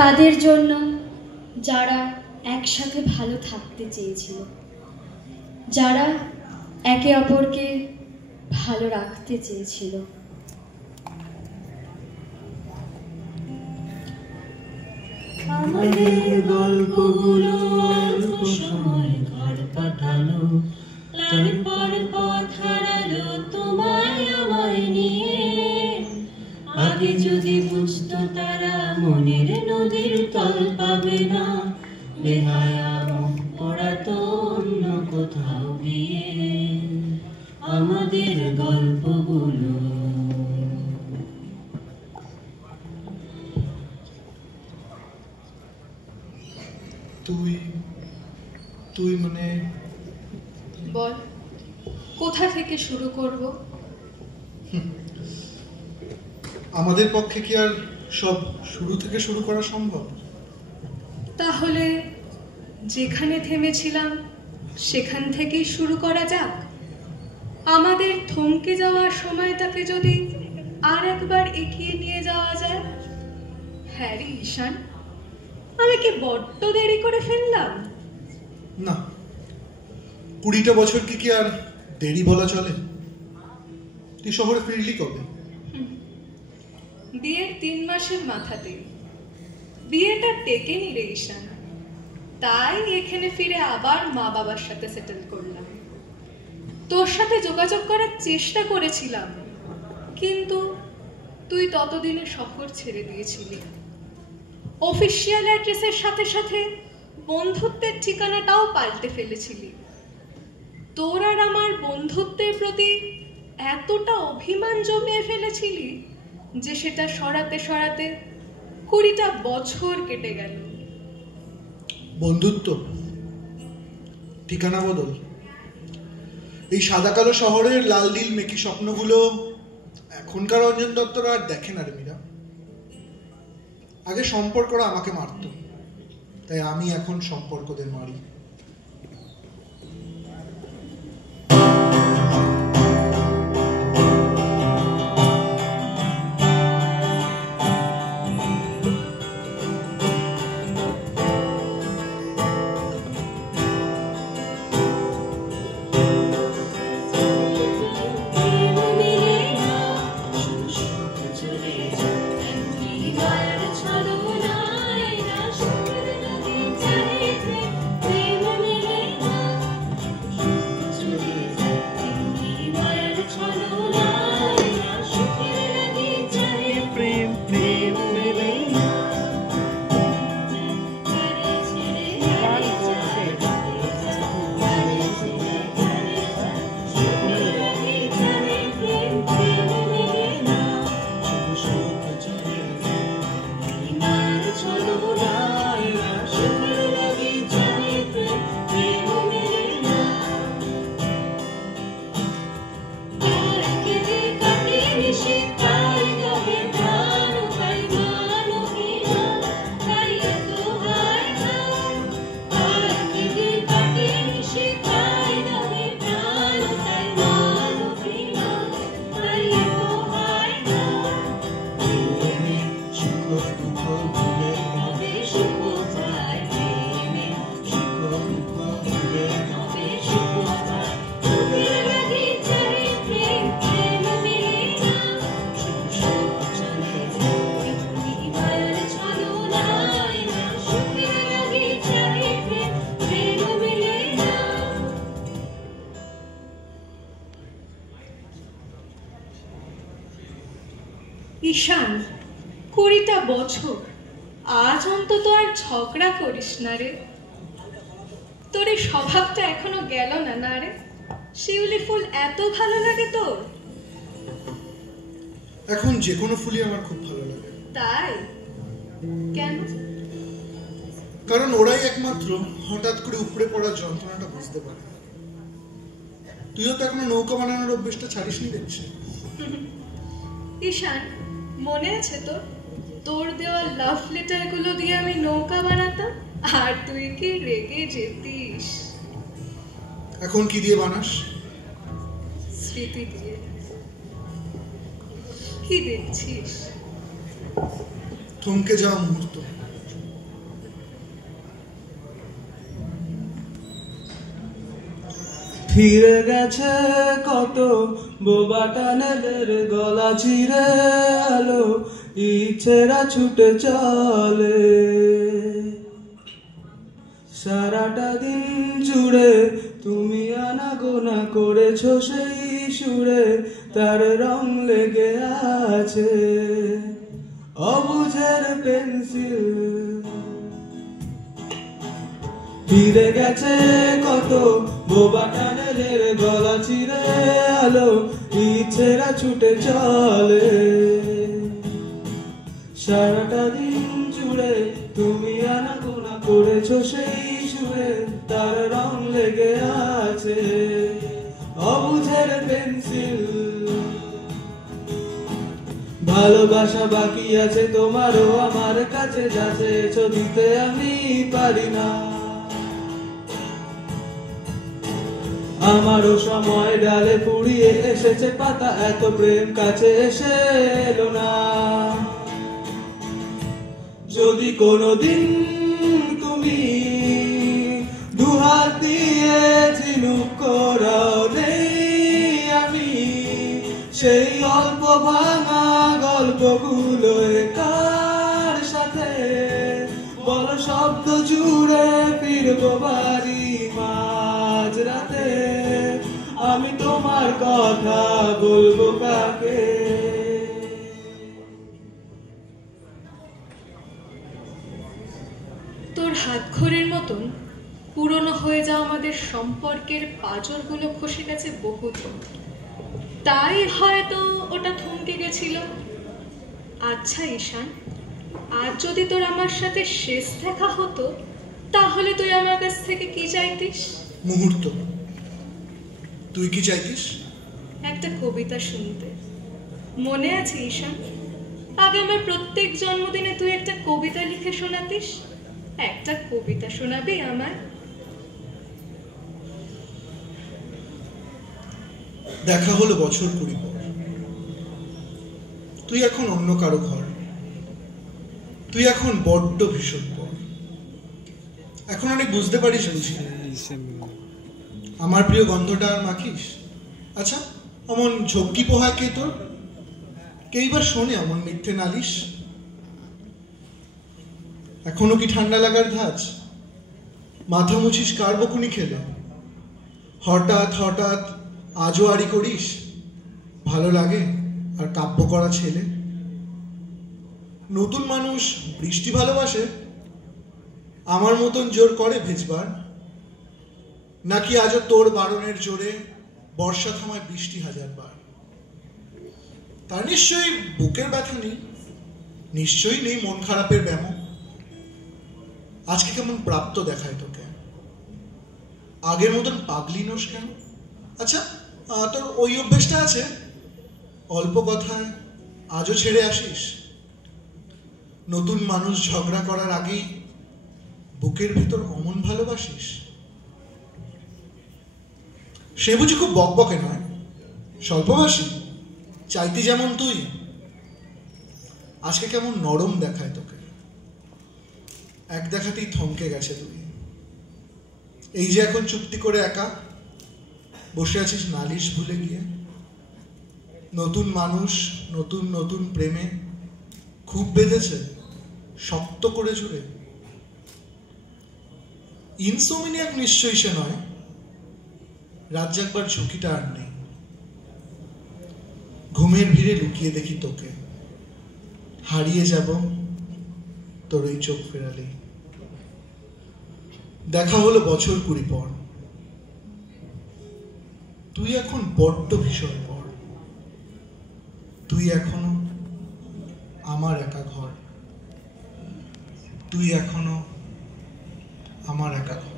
তাদের জন্য যারা একসাথে ভালো থাকতে চেয়েছিল, যারা একে অপরকে ভালো রাখতে চেয়েছিল। আমাদের গল্পগুলো অল্প সময় ঘর পাঠালো, তারপর পথ হারালো তোমায় আমায় নিয়ে। আগে যদি বুঝতো তারা মনের নদীর তল পাবে না, বেহায়া মুখ পড়াতো অন্য কোথাও গিয়ে। আমাদের গল্পগুলো তুই মানে বল, কোথা থেকে শুরু করব? আমাদের পক্ষে কি আর সব শুরু থেকে শুরু করা সম্ভব? তাহলে যেখানে থেমেছিলাম সেখান থেকেই শুরু করা যাক। আমাদের থমকে যাওয়ার সময়টাকে যদি আর একবার এগিয়ে নিয়ে যাওয়া যায়। হ্যাঁ রে ঈশান, আমি কি বড্ড দেরি করে ফেললাম? না, 20টা বছর কি আর দেরি বলা চলে? তুই শহরে ফিরলি কবে? বিয়ের 3 মাসের মাথাতেই। বিয়েটা টেকেনি রে ঈশান, তাই এখানে ফিরে আবার মা বাবার সাথে সেটেল করলাম। তোর সাথে যোগাযোগ করার চেষ্টা করেছিলাম, কিন্তু তুই ততদিনে শহর ছেড়ে দিয়েছিলি। অফিসিয়াল অ্যাড্রেসের সাথে সাথে বন্ধুত্বের ঠিকানাটাও পাল্টে ফেলেছিলি। তোর আর আমার বন্ধুত্বের প্রতি এতটা অভিমান জমিয়ে ফেলেছিলি যে সেটা সরাতে সরাতে 20টা বছর কেটে গেল। বন্ধুত্ব, ঠিকানা বদল, এই সাদা কালো শহরের লাল নীল মেকি স্বপ্নগুলো এখনকার অঞ্জন দত্তরা আর দেখে না রে মীরা। আগে সম্পর্করা আমাকে মারত, তাই আমি এখন সম্পর্কদের মারি। ঈশান, 20টা বছর, আজ অন্তত আর ঝগড়া করিস না রে। তোর এই স্বভাবটা এখনো গেল না না রে? শিউলি ফুল এত ভালো লাগে তোর? এখন যে কোনো ফুলই আমার খুব ভালো লাগে। তাই? কেন? কারণ ওরাই একমাত্র হঠাৎ করে উপড়ে পড়ার যন্ত্রণাটা বুঝতে পারে। তুইও তো এখনো নৌকা বানানোর অভ্যেসটা ছাড়িসনি দেখছি। ঈশান, মনে আছে তোর? তোর দেওয়া লাভ লেটার গুলো দিয়ে আমি নৌকা বানাতাম আর তুই কি রেগে যেতিস। এখন কি দিয়ে বানাস? স্মৃতি দিয়ে। কি দেখছিস? থমকে যাওয়া মুহূর্ত, ফিরে গেছে কত বোবা টানেলের গলা চিরে আলো ইচ্ছেরা ছুটে চলে সারাটা দিন জুড়ে তুমি আনাগোনা করেছো সেই সুরে তার রং লেগে আছে অবুঝের পেন্সিল ফিরে গেছে কত বোবা টানেলের গলা চিরে আলো ইচ্ছেরা ছুটে চলে সারাটা দিন জুড়ে তুমি আনাগোনা করেছো সেই সুরে তার রং লেগে আছে অবুঝের পেন্সিল ভালোবাসা বাকি আছে তোমারও আমার কাছে যাচ্ছে দিতে আমি পারি না আমারও সময় ডালে পুড়িয়ে এসেছে পাতা এত প্রেম কাছে এসে এলো না যদি কোনোদিন তুমি দুহাত দিয়ে ঝিনুক করাও নেই আমি সেই অল্প ভাঙা গল্পগুলো কার সাথে বলো শব্দ জুড়ে ফিরবো বাড়ি মাঝরাতে আমি তোমার কথা বলবো কাকে তোর হাতঘড়ির মতন পুরনো হয়ে যাওয়া আমাদের সম্পর্কের পাঁজরগুলো খসে গেছে বহুদিন তাই হয়তো ওটা থমকে গেছিল আচ্ছা ঈশান আজ যদি তোর আমার সাথে শেষ দেখা হতো তাহলে তুই আমার কাছ থেকে কি চাইতিস মুহূর্ত তুই কি চাইতিস একটা কবিতা শুনতে মনে আছে ঈশান আগে আমার প্রত্যেক জন্মদিনে তুই একটা কবিতা লিখে শোনাতিস একটা কবিতা শোনাবি আমার দেখা হলো বছর 20 পর তুই এখন অন্য কারো ঘর তুই এখন বড্ড ভীষণ পর এখন অনেক বুঝতে পারিস আমার প্রিয় গন্ধটা আর মাখিস আচ্ছা অমন ঝক্কি পোহায় কে তোর কেইবার শোনে অমন মিথ্যে নালিশ এখনো কি ঠান্ডা লাগার ধাঁচ মাথা মুছিস কার বকুনি খেলে হঠাৎ হঠাৎ আজও আড়ি করিস ভালো লাগে আর কাব্য করা ছেলে নতুন মানুষ বৃষ্টি ভালোবাসে আমার মতন জোর করে ভেজবার নাকি আজও তোর বারণের জোরে বর্ষা থামায় বৃষ্টি 1000 বার তার নিশ্চয়ই বুকের ব্যথা নেই নিশ্চয়ই নেই মন খারাপের ব্যামো আজকে কেমন প্রাপ্ত দেখায় তোকে আগের মতন পাগলি নোস কেন আচ্ছা তোর ওই অভ্যেসটা আছে অল্প কথায় আজও ছেড়ে আসিস নতুন মানুষ ঝগড়া করার আগেই বুকের ভিতর অমন ভালোবাসিস সে বুঝি খুব বকবকে নয় স্বল্পভাষী চাইতি যেমন তুই আজকে কেমন নরম দেখায় তোকে এক দেখাতেই থমকে গেছে তুই এই যে এখন চুক্তি করে একা বসে আছিস নালিশ ভুলে গিয়ে নতুন মানুষ নতুন নতুন প্রেমে খুব বেঁধেছে শক্ত করে জুড়ে ইনসোমিনিয়াক নিশ্চয়ই সে নয় রাত জাগবার ঝুঁকিটা আর নেই ঘুমের ভিড়ে লুকিয়ে দেখি তোকে হারিয়ে যাব তোর ওই চোখ ফেরালেই দেখা হলো বছর 20 পর তুই এখন বড্ড ভীষণ পর তুই এখনো আমার একা ঘর তুই এখনো আমার একা ঘর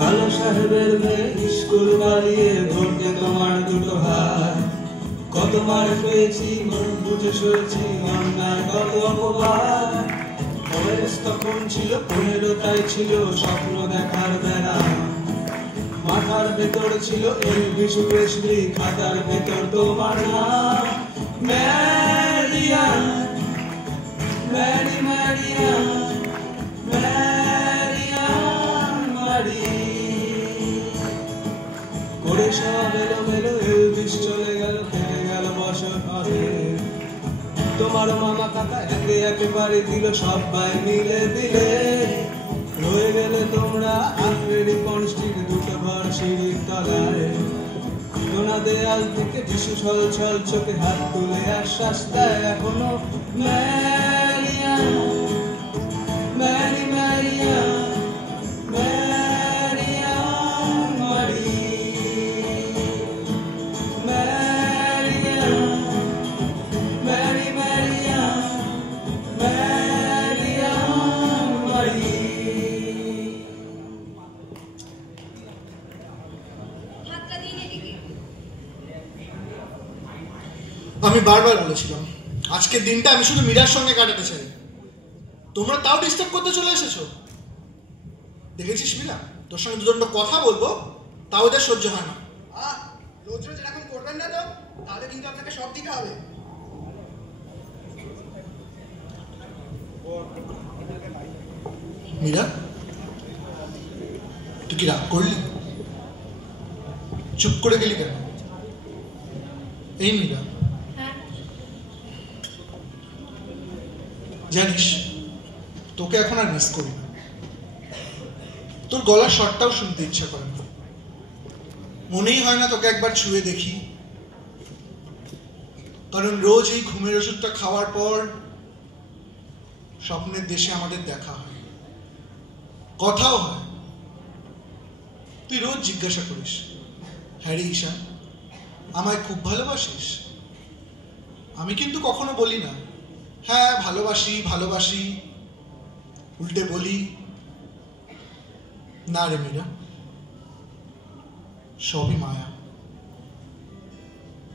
কালো সাহেবের মেয়ে স্কুল বাড়িয়ে ধরতে তোমার দুটো হাত কত মার পেয়েছি মন বুঝে সয়েছি অন্যায় কত অপবাদ বয়স তখন ছিল 15 তাই ছিল স্বপ্ন দেখার বেড়া মাথার ভেতর ছিল এই বিশু রেশমি খাতার ভেতর তোমার নাম Marian, Marian, Marian, করে সব এলোমেলো এলভিস চলে গেল, ফেলে গেল বছর হবে। তোমার মামা কাকা একে একে বাড়ি দিল, সবাই মিলে দিলে রয়ে গেলে তোমরা আঁকড়ে কনস্টির দুটো ঘর সিঁড়ির তলায়। কোনা দেয়াল থেকে যিশু ছল ছল চোখে হাত তুলে আশ্বাস দেয় এখনো, ম্যারিয়া, ম্যারি ম্যারিয়া, ম্যারিয়া মারি, ম্যারিয়া, ম্যারি ম্যারিয়া, ম্যারিয়া মারি। আমি বারবার বলেছিলাম আজকের দিনটা আমি শুধু মীরার সঙ্গে কাটাতে চাই, তোমরা তাও ডিস্টার্ব করতে চলে এসেছো। দেখেছিস মীরা, তোর সঙ্গে দুদণ্ড কথা বলবো তাও এদের সহ্য হয় না। রোজ রোজ এরকম করবেন না তো, তাহলে কিন্তু আপনাকে সব দিতে হবে। মীরা, তুই কি রাগ করলি? চুপ করে গেলি কেন? এই মীরা, জানিস তোকে এখন আর মিস করি না, তোর গলার শটটাও শুনতে ইচ্ছা করে না, মনেই হয় না তোকে একবার ছুঁয়ে দেখি। কারণ রোজ এই ঘুমের ওষুধটা খাওয়ার পর স্বপ্নের দেশে আমাদের দেখা হয়, কথাও হয়। তুই রোজ জিজ্ঞাসা করিস, হ্যাঁ রে ঈশান, আমায় খুব ভালোবাসিস? আমি কিন্তু কখনো বলি না হ্যাঁ ভালোবাসি ভালোবাসি, উল্টে বলি না রে মীরা, সবই মায়া,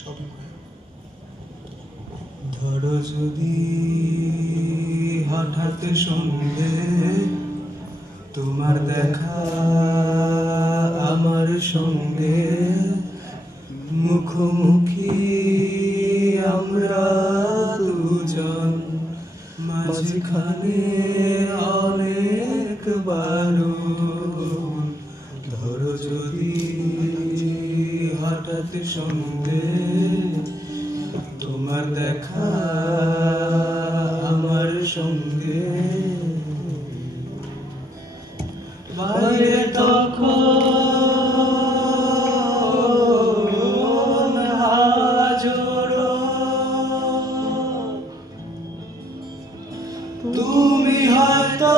সবই মায়া। ধরো যদি হঠাৎ সন্ধে তোমার দেখা আমার সঙ্গে, মুখোমুখি আমরা দুজন, মাঝখানে অনেক বারণ। ধরো যদি হঠাৎ সন্ধে তোমার দেখা আমার সঙ্গে, বাইরে তখন হাজর, তুমি হয়তো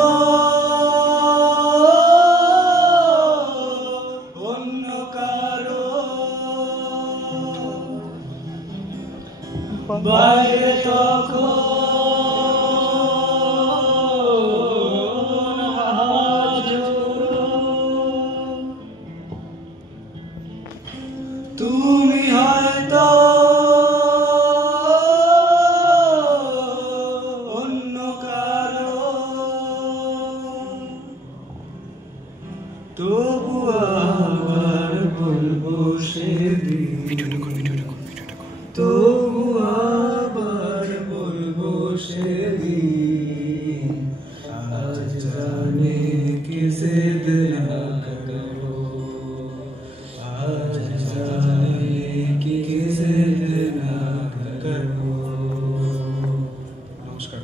অন্য কারো, বাইরে তখন তুমি হয়তো অন্য কারো, তবু আবার বলবো সেদিন, তবু আবার বলবো সেদিন, আজ জানে কি জিদ না করো, আজ জানে কি জিদ না করো। নমস্কার।